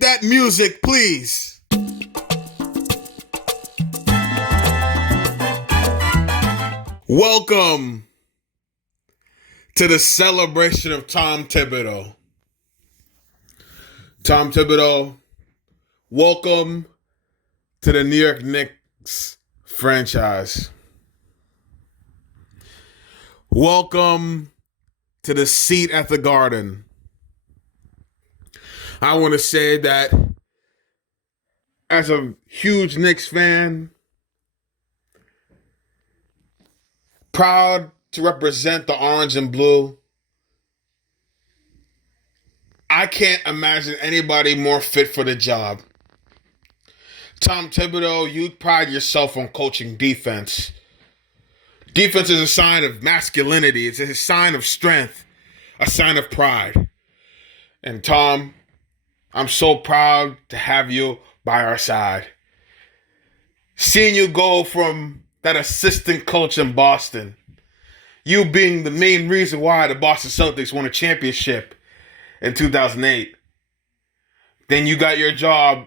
hit that music, please. Welcome to the celebration of Tom Thibodeau. Tom Thibodeau, welcome to the New York Knicks franchise. Welcome to the seat at the Garden. I want to say that as a huge Knicks fan, proud to represent the orange and blue, I can't imagine anybody more fit for the job. Tom Thibodeau, you pride yourself on coaching defense. Defense is a sign of masculinity. It's a sign of strength, a sign of pride. And Tom, I'm so proud to have you by our side. Seeing you go from that assistant coach in Boston, you being the main reason why the Boston Celtics won a championship in 2008. Then you got your job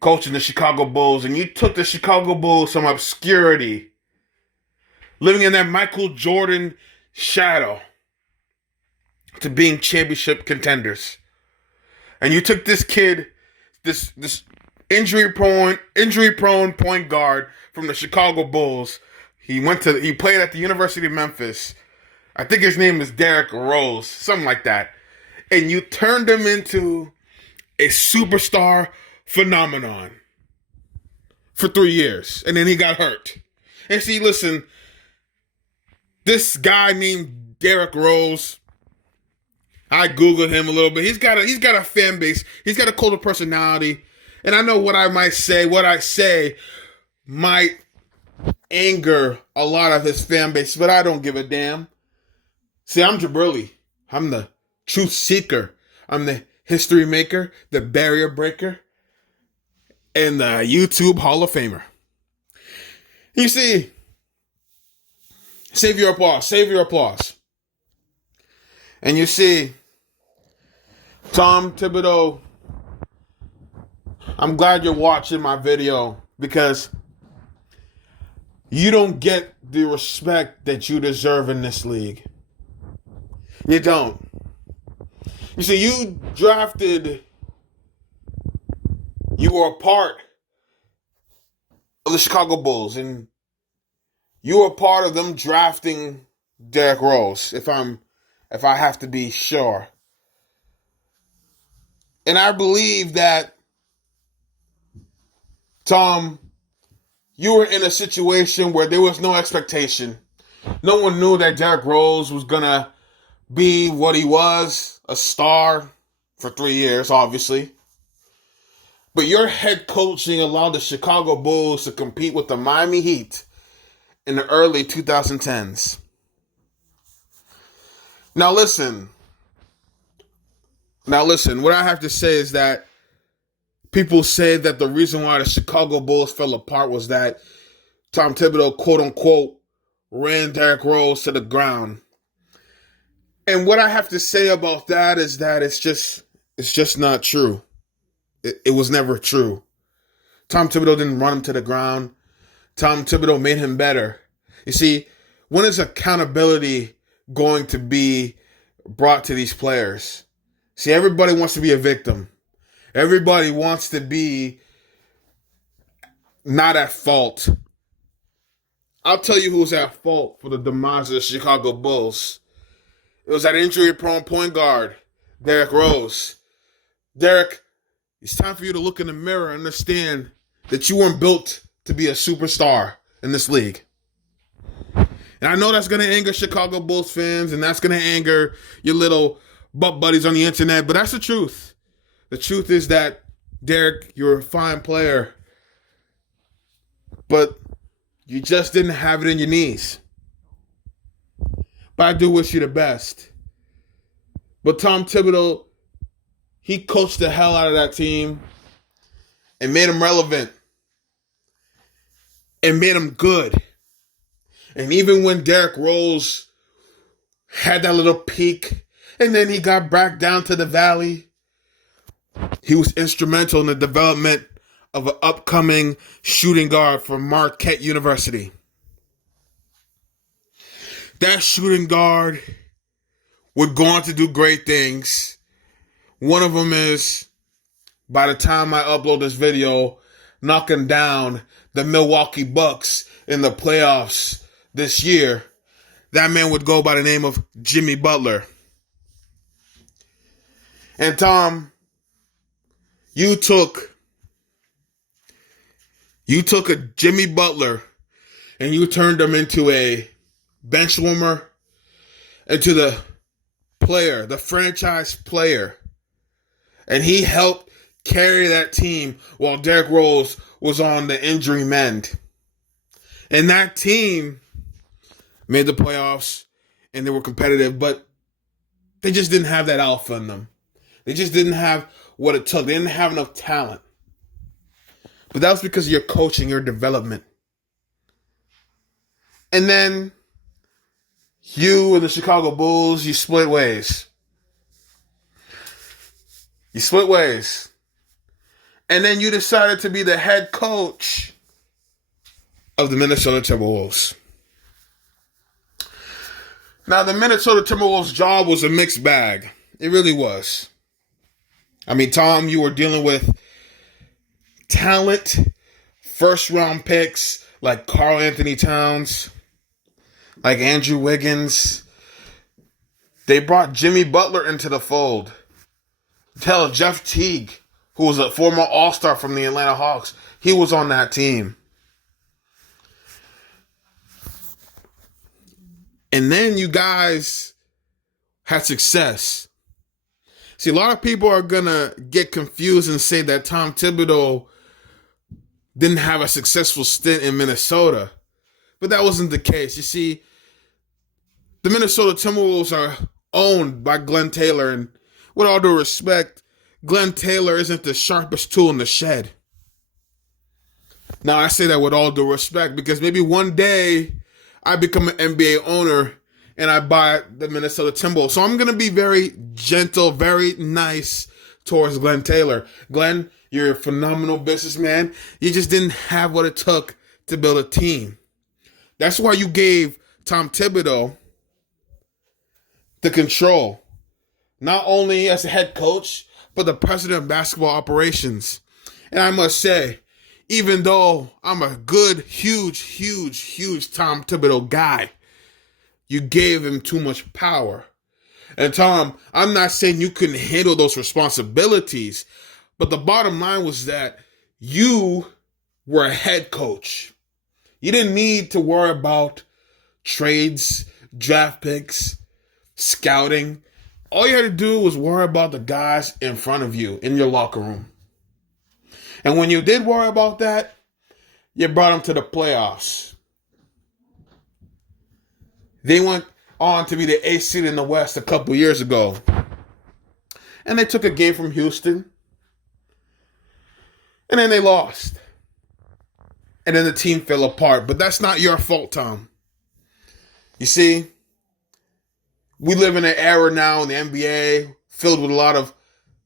coaching the Chicago Bulls, and you took the Chicago Bulls from obscurity, living in that Michael Jordan shadow, to being championship contenders. And you took this kid, this injury-prone point guard from the Chicago Bulls. He played at the University of Memphis. I think his name is Derrick Rose, something like that. And you turned him into a superstar phenomenon for 3 years. And then he got hurt. And see, listen, this guy named Derrick Rose, I Googled him a little bit. He's got a fan base. He's got a cult of personality. And I know what I say might anger a lot of his fan base, but I don't give a damn. See, I'm Jabrilly. I'm the truth seeker. I'm the history maker, the barrier breaker, and the YouTube Hall of Famer. You see, save your applause. And you see, Tom Thibodeau, I'm glad you're watching my video because you don't get the respect that you deserve in this league. You don't. You see, you were a part of the Chicago Bulls, and you were a part of them drafting Derrick Rose, if I have to be sure. And I believe that, Tom, you were in a situation where there was no expectation. No one knew that Derrick Rose was going to be what he was, a star for 3 years, obviously. But your head coaching allowed the Chicago Bulls to compete with the Miami Heat in the early 2010s. Now listen, what I have to say is that people say that the reason why the Chicago Bulls fell apart was that Tom Thibodeau, quote unquote, ran Derrick Rose to the ground. And what I have to say about that is that it's just not true. It was never true. Tom Thibodeau didn't run him to the ground. Tom Thibodeau made him better. You see, when is accountability going to be brought to these players? See, everybody wants to be a victim. Everybody wants to be not at fault. I'll tell you who was at fault for the demise of the Chicago Bulls. It was that injury-prone point guard, Derrick Rose. Derrick, it's time for you to look in the mirror and understand that you weren't built to be a superstar in this league. And I know that's going to anger Chicago Bulls fans, and that's going to anger your little butt buddies on the internet, but that's the truth. The truth is that, Derrick, you're a fine player, but you just didn't have it in your knees. But I do wish you the best. But Tom Thibodeau, he coached the hell out of that team and made them relevant and made them good. And even when Derrick Rose had that little peak and then he got back down to the valley, He was instrumental in the development of an upcoming shooting guard for Marquette University. That shooting guard would go on to do great things. One of them is, by the time I upload this video, knocking down the Milwaukee Bucks in the playoffs this year. That man would go by the name of Jimmy Butler. And Tom, you took a Jimmy Butler and you turned him into a bench warmer, into the player, the franchise player. And he helped carry that team while Derrick Rose was on the injury mend. And that team made the playoffs and they were competitive, but they just didn't have that alpha in them. They just didn't have what it took. They didn't have enough talent. But that was because of your coaching, your development. And then you and the Chicago Bulls, you split ways. You split ways. And then you decided to be the head coach of the Minnesota Timberwolves. Now, the Minnesota Timberwolves job was a mixed bag. It really was. I mean, Tom, you were dealing with talent, first-round picks like Karl Anthony Towns, like Andrew Wiggins. They brought Jimmy Butler into the fold. Tell Jeff Teague, who was a former All-Star from the Atlanta Hawks, he was on that team. And then you guys had success. See, a lot of people are going to get confused and say that Tom Thibodeau didn't have a successful stint in Minnesota. But that wasn't the case. You see, the Minnesota Timberwolves are owned by Glenn Taylor. And with all due respect, Glenn Taylor isn't the sharpest tool in the shed. Now, I say that with all due respect because maybe one day I become an NBA owner and I buy the Minnesota Timberwolves. So I'm going to be very gentle, very nice towards Glenn Taylor. Glenn, you're a phenomenal businessman. You just didn't have what it took to build a team. That's why you gave Tom Thibodeau the control, not only as a head coach, but the president of basketball operations. And I must say, even though I'm a good, huge Tom Thibodeau guy, you gave him too much power. And Tom, I'm not saying you couldn't handle those responsibilities, but the bottom line was that you were a head coach. You didn't need to worry about trades, draft picks, scouting. All you had to do was worry about the guys in front of you in your locker room. And when you did worry about that, you brought them to the playoffs. They went on to be the 8th seed in the West a couple years ago. And they took a game from Houston. And then they lost. And then the team fell apart. But that's not your fault, Tom. You see, we live in an era now in the NBA filled with a lot of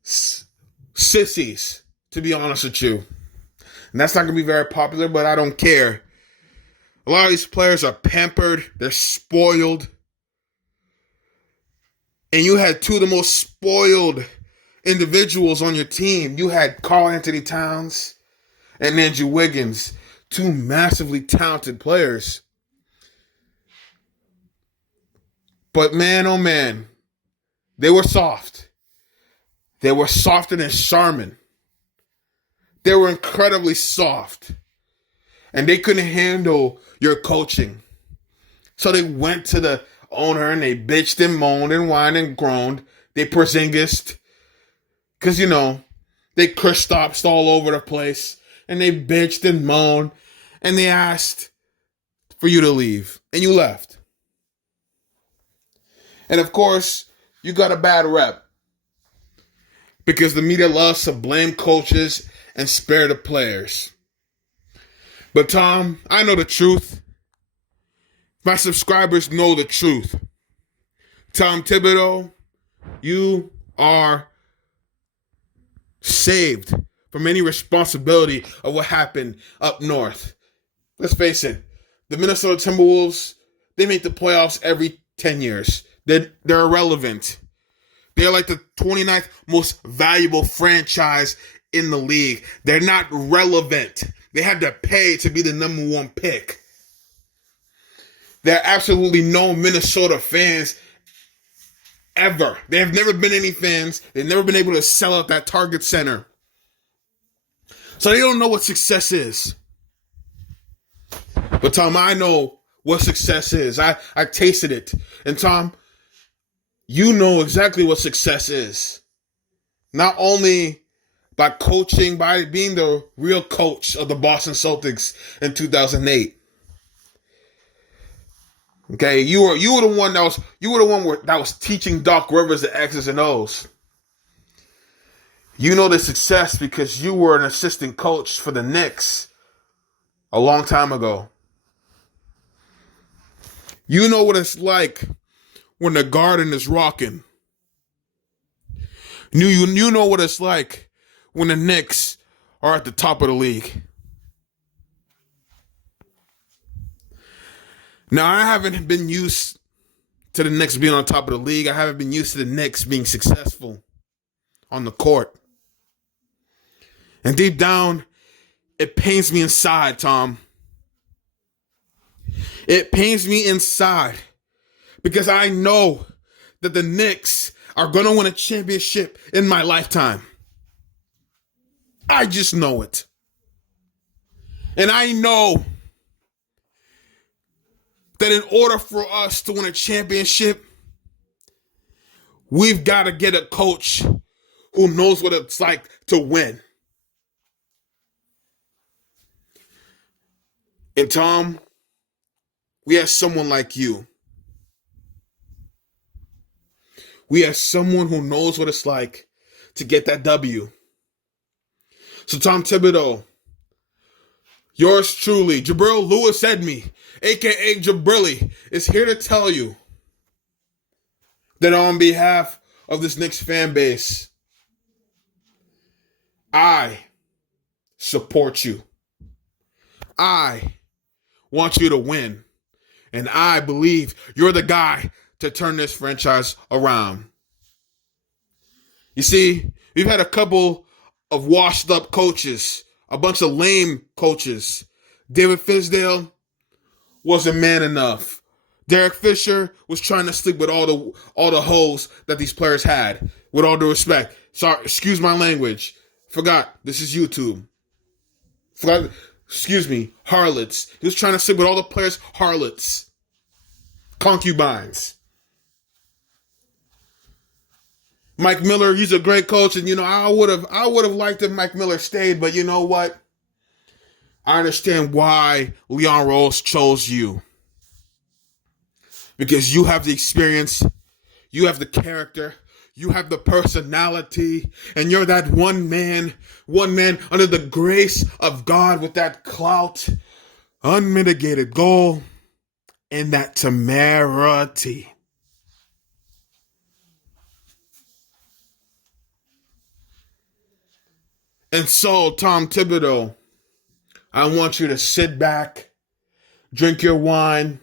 sissies, to be honest with you. And that's not going to be very popular, but I don't care. A lot of these players are pampered. They're spoiled. And you had two of the most spoiled individuals on your team. You had Karl Anthony Towns and Andrew Wiggins, two massively talented players. But man, oh man, they were soft. They were softer than Charmin. They were incredibly soft. And they couldn't handle your coaching. So they went to the owner and they bitched and moaned and whined and groaned. They Porzingis. Because, you know, they Kristaps all over the place. And they bitched and moaned. And they asked for you to leave. And you left. And of course, you got a bad rep. Because the media loves to blame coaches and spare the players. But Tom, I know the truth. My subscribers know the truth. Tom Thibodeau, you are saved from any responsibility of what happened up north. Let's face it, the Minnesota Timberwolves, they make the playoffs every 10 years. They're irrelevant. They're like the 29th most valuable franchise in the league. They're not relevant. They had to pay to be the number one pick. There are absolutely no Minnesota fans ever. There have never been any fans. They've never been able to sell out that Target Center. So they don't know what success is. But Tom, I know what success is. I tasted it. And Tom, you know exactly what success is. Not only by coaching, by being the real coach of the Boston Celtics in 2008. Okay, you were the one that was teaching Doc Rivers the X's and O's. You know the success because you were an assistant coach for the Knicks a long time ago. You know what it's like when the Garden is rocking. You know what it's like when the Knicks are at the top of the league. Now, I haven't been used to the Knicks being on top of the league. I haven't been used to the Knicks being successful on the court. And deep down, it pains me inside, Tom. It pains me inside because I know that the Knicks are going to win a championship in my lifetime. I just know it. And I know that in order for us to win a championship, we've got to get a coach who knows what it's like to win. And Tom, we have someone like you. We have someone who knows what it's like to get that W. So Tom Thibodeau, yours truly, Jabrilly Lewis Edme, a.k.a. Jabrilly, is here to tell you that on behalf of this Knicks fan base, I support you. I want you to win. And I believe you're the guy to turn this franchise around. You see, we've had a couple of washed up coaches, a bunch of lame coaches. David Fizdale wasn't man enough. Derek Fisher was trying to stick with all the holes that these players had. With all due respect. Sorry, excuse my language. Forgot, this is YouTube. Excuse me, harlots. He was trying to stick with all the players' harlots. Concubines. Mike Miller, he's a great coach, and I would have liked if Mike Miller stayed, but you know what? I understand why Leon Rose chose you. Because you have the experience, you have the character, you have the personality, and you're that one man under the grace of God with that clout, unmitigated goal, and that temerity. And so, Tom Thibodeau, I want you to sit back, drink your wine,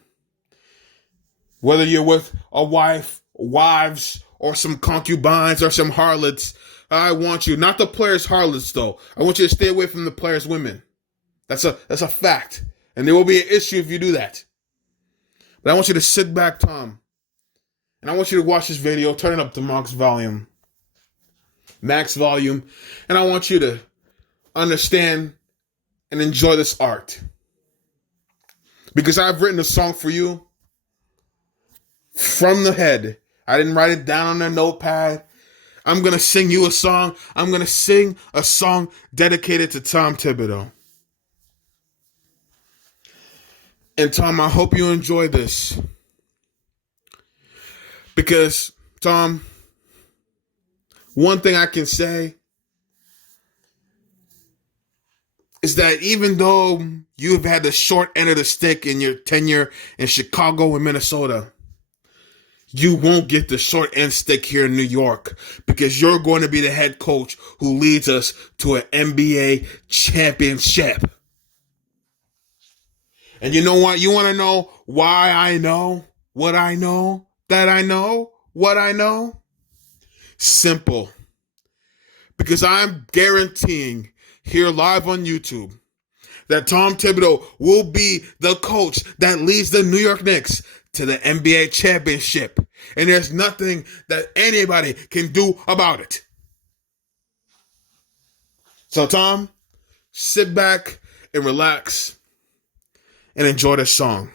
whether you're with a wives, or some concubines, or some harlots. I want you, not the players' harlots though. I want you to stay away from the players' women. That's a fact. And there will be an issue if you do that. But I want you to sit back, Tom. And I want you to watch this video, turn it up to max volume. And I want you to understand and enjoy this art. Because I've written a song for you from the head. I didn't write it down on a notepad. I'm going to sing you a song. I'm going to sing a song dedicated to Tom Thibodeau. And Tom, I hope you enjoy this. Because, Tom, one thing I can say is that even though you've had the short end of the stick in your tenure in Chicago and Minnesota, You won't get the short end stick here in New York because you're going to be the head coach who leads us to an NBA championship. And you know what? You want to know why I know what I know? That I know what I know? Simple. Because I'm guaranteeing here live on YouTube that Tom Thibodeau will be the coach that leads the New York Knicks to the NBA championship. And there's nothing that anybody can do about it. So, Tom, sit back and relax and enjoy this song.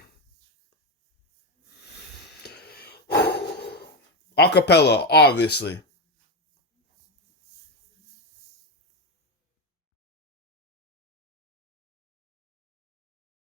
Acapella, obviously.